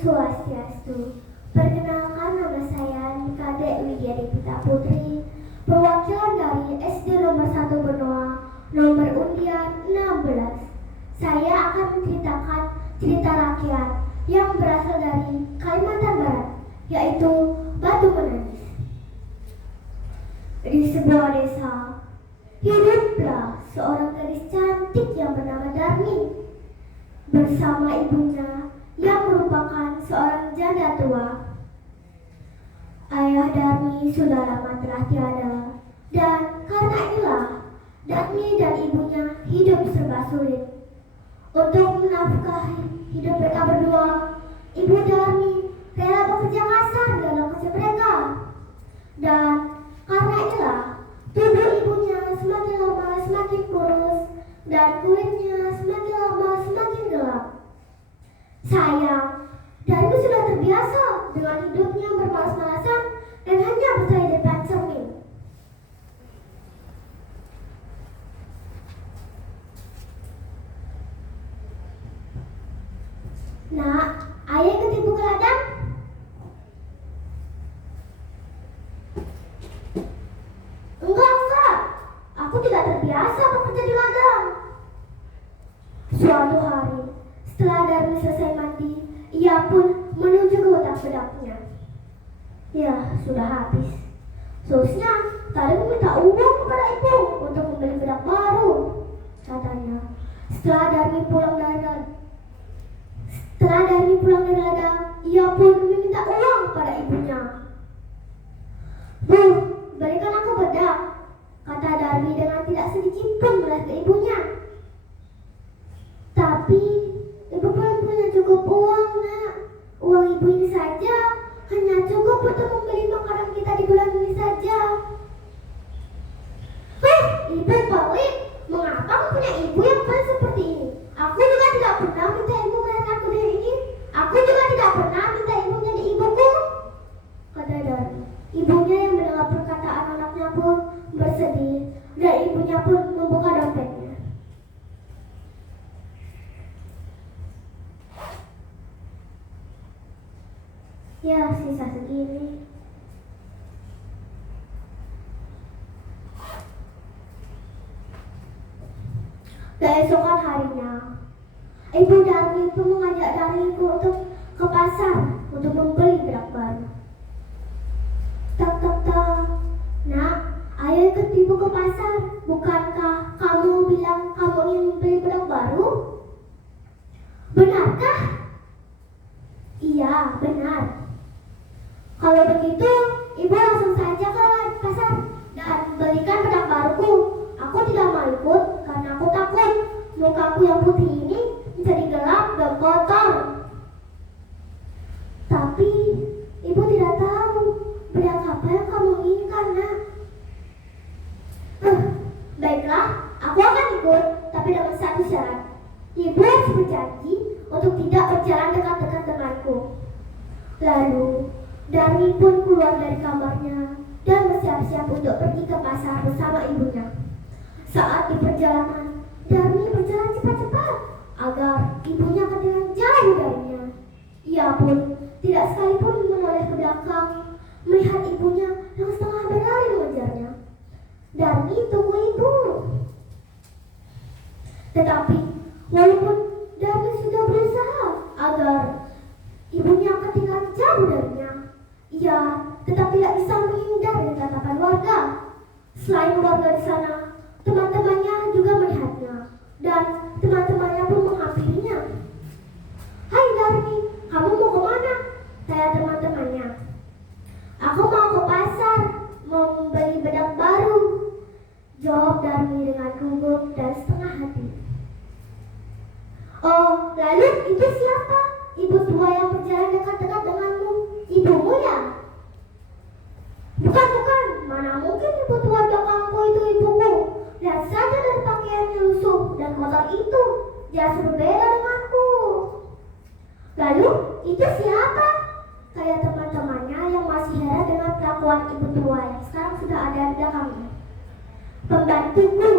Swastiastu. Perkenalkan, nama saya Nikade Widya Devita Putri, perwakilan dari SD nomor 1 Benoa, nomor undian 16. Saya akan menceritakan cerita rakyat yang berasal dari Kalimantan Barat, yaitu Batu Menangis. Di sebuah desa, hiduplah seorang gadis cantik yang bernama Darmi bersama ibunya yang merupakan seorang janda tua. Ayah Darmi sudah lama telah tiada, dan karena inilah Darmi dan ibunya hidup serba sulit. Untuk menafkahi hidup mereka berdua, ibu Darmi rela bekerja kasar dalam kerja mereka. Dan karena inilah tubuh ibunya semakin lama semakin kurus dan kulitnya semakin lama semakin gelap. Sayang, Darmi sudah terbiasa dengan hidupnya bermalas-malasan dan hanya berada di depan cermin. Nak, ayah ikut ibu ke ladang? Enggak. Aku tidak terbiasa bekerja di ladang. Suatu hari, setelah Darmi selesai mandi, ia pun menuju ke bedak-bedaknya. Ya, sudah habis. Seharusnya tadi meminta uang kepada ibu untuk membeli bedak baru, katanya. Setelah Darmi pulang dari ladang, ia pun meminta uang pada ibunya. Bu, berikan aku bedak, kata Darmi dengan tidak sedikit pun melihat ke ibunya. Tapi ibu belum punya cukup uang, nak. Uang ibu ini saja hanya cukup untuk membeli makanan kita di bulan ini saja. Ibu pelit, mengapa aku punya ibu yang pelit seperti ini? Aku juga tidak pernah minta ibu melihat aku dari ini. Aku juga tidak pernah minta ibu menjadi ibuku, kata Darmi. Ibunya yang mendengar perkataan anaknya pun bersedih, dan ibunya pun membuka dompetnya. Ya, sisa segini. Keesokan harinya, ibu Darmi pun mengajak Darmi untuk ke pasar untuk membeli bedak baru. Tak. Nak, ayo ikut ibu ke pasar. Bukankah kamu bilang kamu ingin membeli bedak baru? Benarkah? Iya, benar. Kalau begitu, ibu langsung saja ke pasar dan belikan bedak baruku. Aku tidak mau ikut karena aku takut mukaku yang putih ini menjadi gelap dan kotor. Tapi ibu tidak tahu bedak apa yang kamu inginkan, nak. Baiklah, aku akan ikut, tapi dengan satu syarat. Ibu harus berjanji untuk tidak berjalan dekat-dekat denganku. Lalu Darmi pun keluar dari kamarnya dan bersiap-siap untuk pergi ke pasar bersama ibunya. Saat di perjalanan, Darmi berjalan cepat-cepat agar ibunya ketinggalan jauh darinya. Ia pun tidak sekalipun menoleh ke belakang melihat ibunya yang setengah berlari mengejarnya. Darmi tunggu ibu. Tetapi walaupun Darmi sudah berusaha agar ibunya ketinggalan jauh darinya, ia tetap tidak bisa menghindar dari tatapan warga. Selain warga di sana, teman-temannya juga melihatnya, dan teman-temannya pun menghampirinya. Hai Darmi, kamu mau kemana? Tanya teman-temannya. Aku mau ke pasar, mau membeli bedak baru, jawab Darmi dengan gugup dan setengah hati. Oh, lalu itu siapa? Ibu tua yang berjalan dekat-dekat denganmu, ibumu ya? Bukan, mana mungkin ibu tua belakangku itu ibuku. Lihat saja dari pakaiannya lusuh dan kotor itu, jelas berbeda denganku. Lalu itu siapa? Kayak teman-temannya yang masih heran dengan kelakuan ibu tua yang sekarang sudah ada di belakangnya. Pembantuku,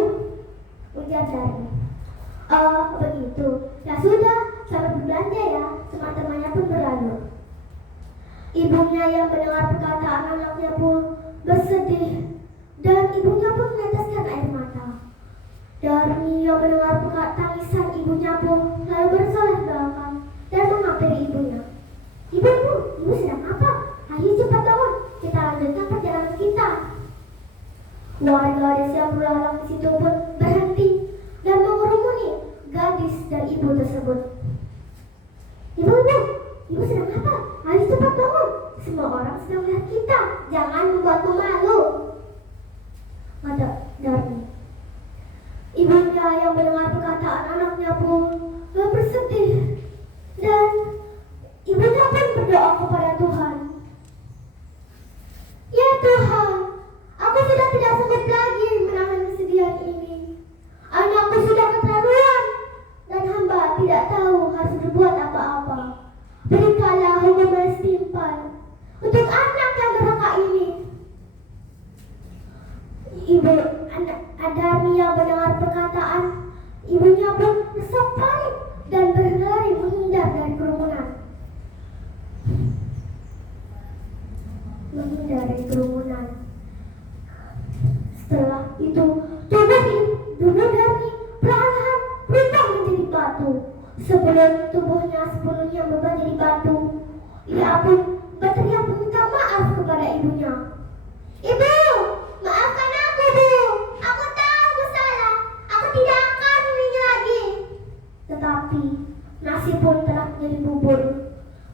ujar Darmi. Oh, begitu. Ya sudah, selamat berbelanja ya. Teman-temannya pun berlalu. Ibunya yang mendengar perkataan anaknya pun bersedih dan ibunya pun meneteskan air mata. Darmi yang mendengar tangisan ibunya pun lalu bersolek belakang dan menghampiri ibunya. Ibu sedang apa? Ayo cepat bangun, kita lanjutkan perjalanan kita. Warga desa yang berlalang di situ pun berhenti dan mengerumuni gadis dan ibu tersebut. Ibu sedang apa? Ayo cepat bangun. Semua orang sedang melihat kita. Jangan membuatku malu, kata Darmi. Ibunya yang mendengar perkataan anaknya pun bersedih dan ibunya pun berdoa kepada Tuhan. Ya Tuhan, aku sudah tidak sanggup lagi menahan kesedihan ini. Anakku sudah keterlaluan dan hamba tidak tahu harus berbuat apa-apa. Berikanlah hukum yang setimpal untuk anak yang durhaka ini. Darmi yang mendengar perkataan ibunya pun resah panik dan berlari menghindar dari kerumunan. Setelah itu, tubuh Darmi perlahan berubah menjadi batu. Sebelum tubuhnya sepenuhnya berubah jadi batu, ia pun berteriak meminta maaf kepada ibunya. Ibu, maafkan aku, Bu. Aku tahu aku salah. Aku tidak akan mengulangi lagi. Tetapi nasi pun telah menjadi bubur.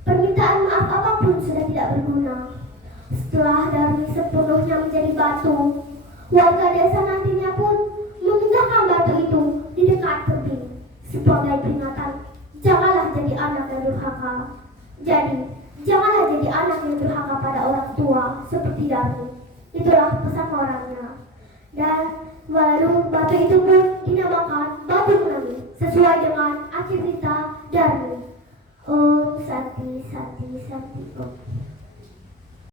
Permintaan maaf apapun sudah tidak berguna. Setelah Darmi sepenuhnya menjadi batu, warga desa nantinya pun memindahkan batu itu di dekat tebing sebagai peringatan. Janganlah jadi anak yang durhaka. Jadi, janganlah jadi anak yang durhaka pada orang tua seperti Darmi. Itulah pesan orangnya. Dan lalu batu itu pun dinamakan Batu Menangis sesuai dengan akhir cerita Darmi. Om Santi Santi Santi Om.